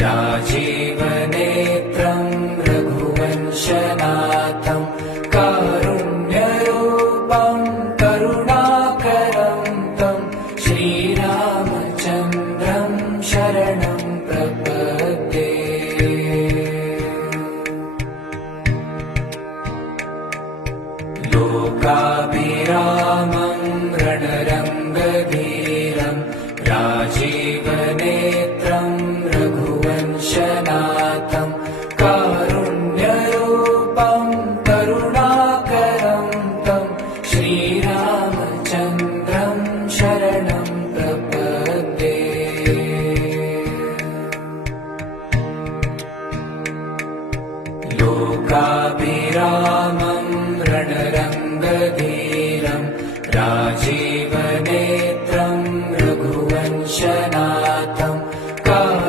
राजीवनेत्रं रघुवंशनाथं कारुण्यरूपं करुणाकरं तं श्रीरामचन्द्रं शरणं प्रपद्ये। लोकाभिरामं रणरङ्गधीरं राजीवनेत्रं रघुवंशनाथं कारुण्यरूपं करुणाकरं तं श्रीरामचन्द्रं शरणं प्रपद्ये। लोकाभिरामं